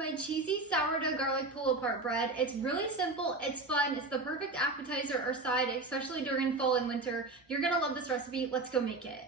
my cheesy sourdough garlic pull-apart bread. It's really simple, it's fun, it's the perfect appetizer or side, especially during fall and winter. You're gonna love this recipe. Let's go make it.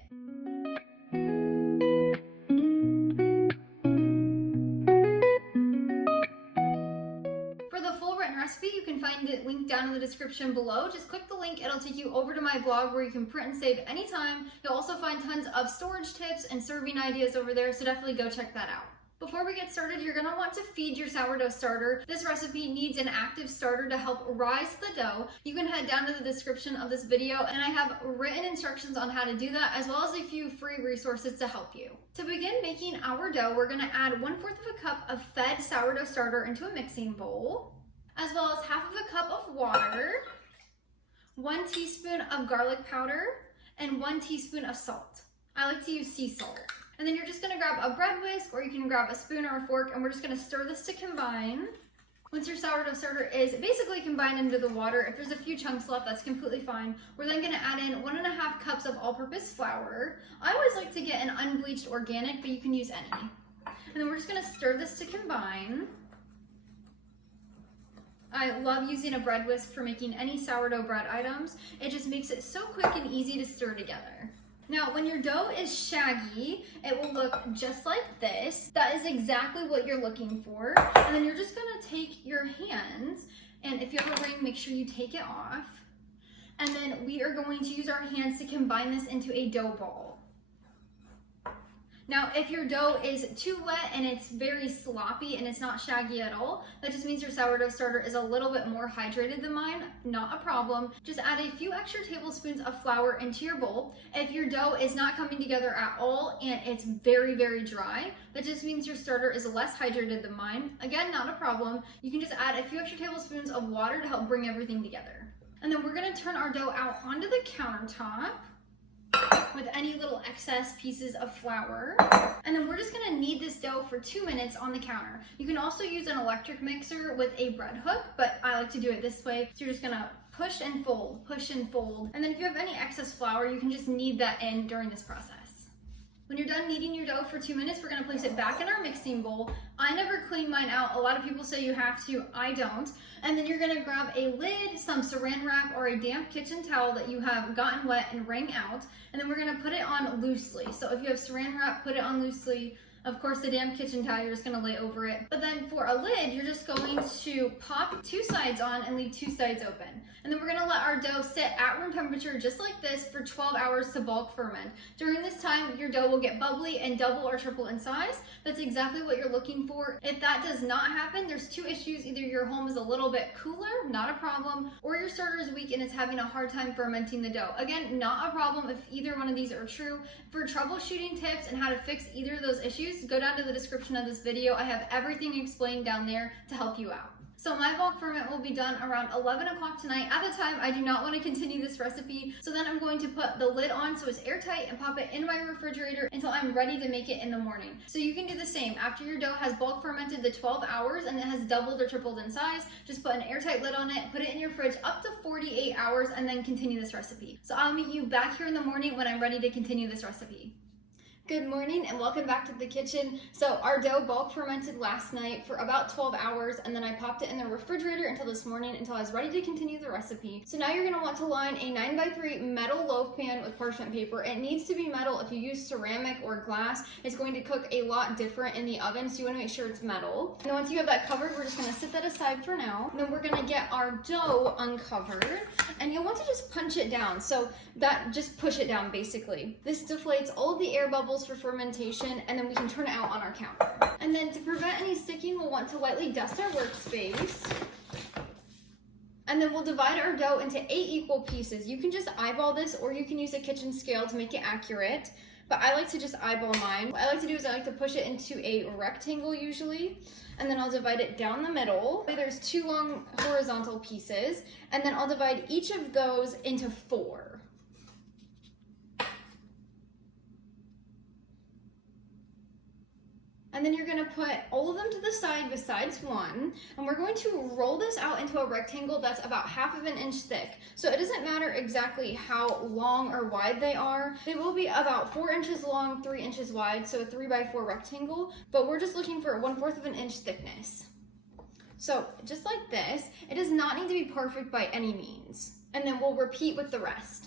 For the full written recipe, you can find it linked down in the description below. Just click the link, it'll take you over to my blog where you can print and save anytime. You'll also find tons of storage tips and serving ideas over there, so definitely go check that out. Before we get started, you're gonna want to feed your sourdough starter. This recipe needs an active starter to help rise the dough. You can head down to the description of this video and I have written instructions on how to do that, as well as a few free resources to help you. To begin making our dough, we're gonna add 1/4 of a cup of fed sourdough starter into a mixing bowl, as well as 1/2 of a cup of water, 1 teaspoon of garlic powder, and 1 teaspoon of salt. I like to use sea salt. And then you're just gonna grab a bread whisk, or you can grab a spoon or a fork, and we're just gonna stir this to combine. Once your sourdough starter is basically combined into the water, if there's a few chunks left, that's completely fine. We're then gonna add in 1½ cups of all-purpose flour. I always like to get an unbleached organic, but you can use any. And then we're just gonna stir this to combine. I love using a bread whisk for making any sourdough bread items. It just makes it so quick and easy to stir together. Now, when your dough is shaggy, it will look just like this. That is exactly what you're looking for. And then you're just gonna take your hands, and if you have a ring, make sure you take it off. And then we are going to use our hands to combine this into a dough ball. Now, if your dough is too wet and it's very sloppy and it's not shaggy at all, that just means your sourdough starter is a little bit more hydrated than mine. Not a problem. Just add a few extra tablespoons of flour into your bowl. If your dough is not coming together at all and it's very, very dry, that just means your starter is less hydrated than mine. Again, not a problem. You can just add a few extra tablespoons of water to help bring everything together. And then we're gonna turn our dough out onto the countertop with any little excess pieces of flour. And then we're just gonna knead this dough for 2 minutes on the counter. You can also use an electric mixer with a bread hook, but I like to do it this way. So you're just gonna push and fold, push and fold. And then if you have any excess flour, you can just knead that in during this process. When you're done kneading your dough for 2 minutes, we're gonna place it back in our mixing bowl. I never clean mine out. A lot of people say you have to, I don't. And then you're gonna grab a lid, some saran wrap, or a damp kitchen towel that you have gotten wet and wring out. And then we're gonna put it on loosely. So if you have saran wrap, put it on loosely. Of course, the damp kitchen towel, you're just gonna lay over it. But then for a lid, you're just going to pop 2 sides on and leave 2 sides open. And then we're gonna let our dough sit at room temperature just like this for 12 hours to bulk ferment. During this time, your dough will get bubbly and double or triple in size. That's exactly what you're looking for. If that does not happen, there's 2 issues. Either your home is a little bit cooler, not a problem, or your starter is weak and is having a hard time fermenting the dough. Again, not a problem if either one of these are true. For troubleshooting tips and how to fix either of those issues, go down to the description of this video. I have everything explained down there to help you out. So my bulk ferment will be done around 11 o'clock tonight. At the time, I do not want to continue this recipe, so then I'm going to put the lid on so it's airtight and pop it in my refrigerator until I'm ready to make it in the morning. So you can do the same. After your dough has bulk fermented the 12 hours and it has doubled or tripled in size, just put an airtight lid on it, put it in your fridge up to 48 hours, and then continue this recipe. So I'll meet you back here in the morning when I'm ready to continue this recipe. Good morning and welcome back to the kitchen. So our dough bulk fermented last night for about 12 hours, and then I popped it in the refrigerator until this morning until I was ready to continue the recipe. So now you're gonna want to line a 9x3 metal loaf pan with parchment paper. It needs to be metal. If you use ceramic or glass, it's going to cook a lot different in the oven, so you wanna make sure it's metal. And then once you have that covered, we're just gonna set that aside for now. And then we're gonna get our dough uncovered, and you'll want to just punch it down. So that, just push it down basically. This deflates all of the air bubbles for fermentation, and then we can turn it out on our counter. And then to prevent any sticking, we'll want to lightly dust our workspace. And then we'll divide our dough into 8 equal pieces. You can just eyeball this, or you can use a kitchen scale to make it accurate, but I like to just eyeball mine. What I like to do is I like to push it into a rectangle usually, and then I'll divide it down the middle. There's 2 long horizontal pieces, and then I'll divide each of those into 4. And then you're gonna put all of them to the side besides one, and we're going to roll this out into a rectangle that's about 1/2 inch thick. So it doesn't matter exactly how long or wide they are. They will be about 4 inches long, 3 inches wide, so a 3x4 rectangle, but we're just looking for 1/4 inch thickness. So just like this, it does not need to be perfect by any means. And then we'll repeat with the rest.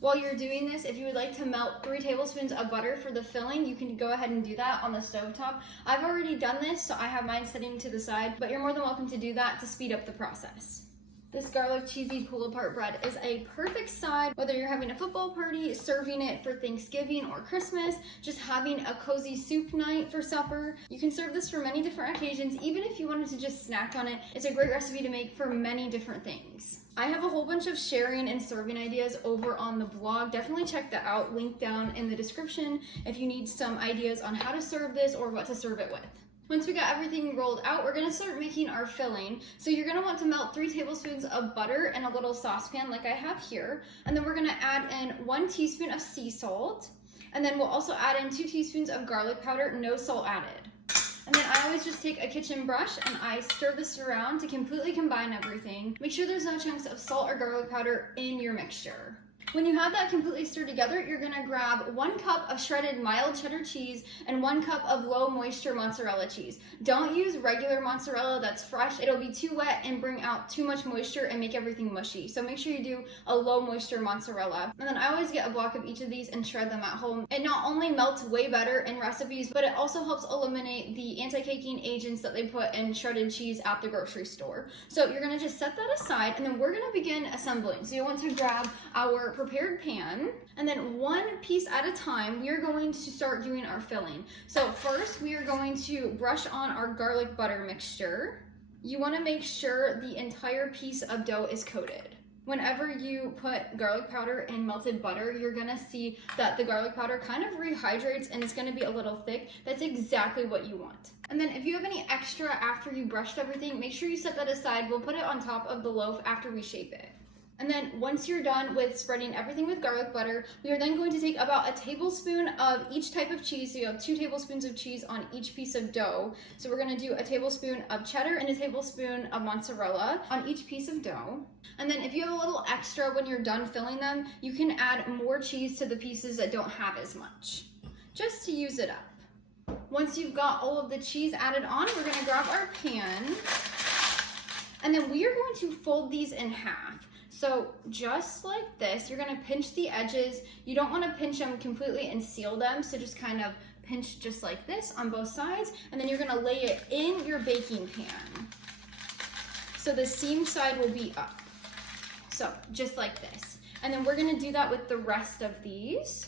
While you're doing this, if you would like to melt 3 tablespoons of butter for the filling, you can go ahead and do that on the stovetop. I've already done this, so I have mine sitting to the side, but you're more than welcome to do that to speed up the process. This garlic cheesy pull-apart bread is a perfect side, whether you're having a football party, serving it for Thanksgiving or Christmas, just having a cozy soup night for supper. You can serve this for many different occasions, even if you wanted to just snack on it. It's a great recipe to make for many different things. I have a whole bunch of sharing and serving ideas over on the blog. Definitely check that out, link down in the description if you need some ideas on how to serve this or what to serve it with. Once we got everything rolled out, we're gonna start making our filling. So you're gonna want to melt 3 tablespoons of butter in a little saucepan like I have here. And then we're gonna add in 1 teaspoon of sea salt. And then we'll also add in 2 teaspoons of garlic powder, no salt added. And then I always just take a kitchen brush and I stir this around to completely combine everything. Make sure there's no chunks of salt or garlic powder in your mixture. When you have that completely stirred together, you're gonna grab 1 cup of shredded mild cheddar cheese and 1 cup of low moisture mozzarella cheese. Don't use regular mozzarella that's fresh. It'll be too wet and bring out too much moisture and make everything mushy. So make sure you do a low moisture mozzarella. And then I always get a block of each of these and shred them at home. It not only melts way better in recipes, but it also helps eliminate the anti-caking agents that they put in shredded cheese at the grocery store. So you're gonna just set that aside, and then we're gonna begin assembling. So you want to grab our prepared pan, and then 1 piece at a time, we are going to start doing our filling. So first, we are going to brush on our garlic butter mixture. You want to make sure the entire piece of dough is coated. Whenever you put garlic powder and melted butter, you're gonna see that the garlic powder kind of rehydrates and it's gonna be a little thick. That's exactly what you want. And then if you have any extra after you brushed everything, make sure you set that aside. We'll put it on top of the loaf after we shape it. And then once you're done with spreading everything with garlic butter, we are then going to take about a tablespoon of each type of cheese. So you have 2 tablespoons of cheese on each piece of dough. So we're gonna do a tablespoon of cheddar and a tablespoon of mozzarella on each piece of dough. And then if you have a little extra when you're done filling them, you can add more cheese to the pieces that don't have as much, just to use it up. Once you've got all of the cheese added on, we're gonna grab our pan, and then we are going to fold these in half. So just like this, you're gonna pinch the edges. You don't wanna pinch them completely and seal them, so just kind of pinch just like this on both sides, and then you're gonna lay it in your baking pan. So the seam side will be up. So just like this. And then we're gonna do that with the rest of these.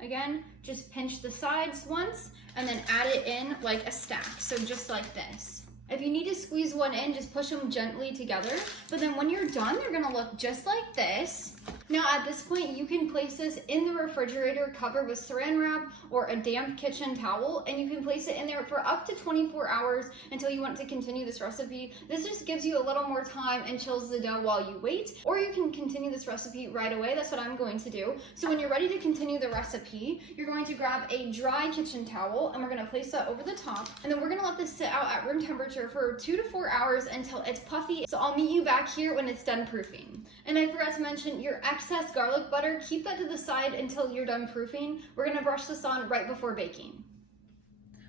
Again, just pinch the sides once, and then add it in like a stack, so just like this. If you need to squeeze one in, just push them gently together. But then when you're done, they're gonna look just like this. Now at this point, you can place this in the refrigerator covered with saran wrap or a damp kitchen towel, and you can place it in there for up to 24 hours until you want to continue this recipe. This just gives you a little more time and chills the dough while you wait, or you can continue this recipe right away. That's what I'm going to do. So when you're ready to continue the recipe, you're going to grab a dry kitchen towel, and we're gonna place that over the top, and then we're gonna let this sit out at room temperature for 2 to 4 hours until it's puffy. So I'll meet you back here when it's done proofing. And I forgot to mention your excess garlic butter, keep that to the side until you're done proofing. We're gonna brush this on right before baking.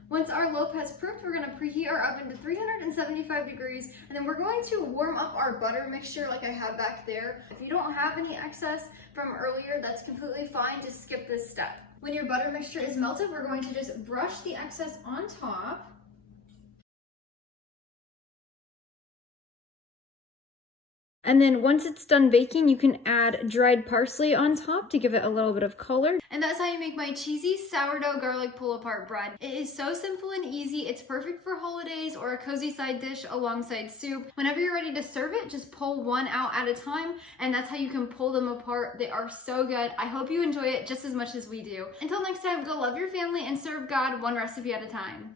Once our loaf has proofed, we're gonna preheat our oven to 375 degrees, and then we're going to warm up our butter mixture like I have back there. If you don't have any excess from earlier, that's completely fine, just skip this step. When your butter mixture is melted, we're going to just brush the excess on top. And then once it's done baking, you can add dried parsley on top to give it a little bit of color. And that's how you make my cheesy sourdough garlic pull-apart bread. It is so simple and easy. It's perfect for holidays or a cozy side dish alongside soup. Whenever you're ready to serve it, just pull one out at a time, and that's how you can pull them apart. They are so good. I hope you enjoy it just as much as we do. Until next time, go love your family and serve God one recipe at a time.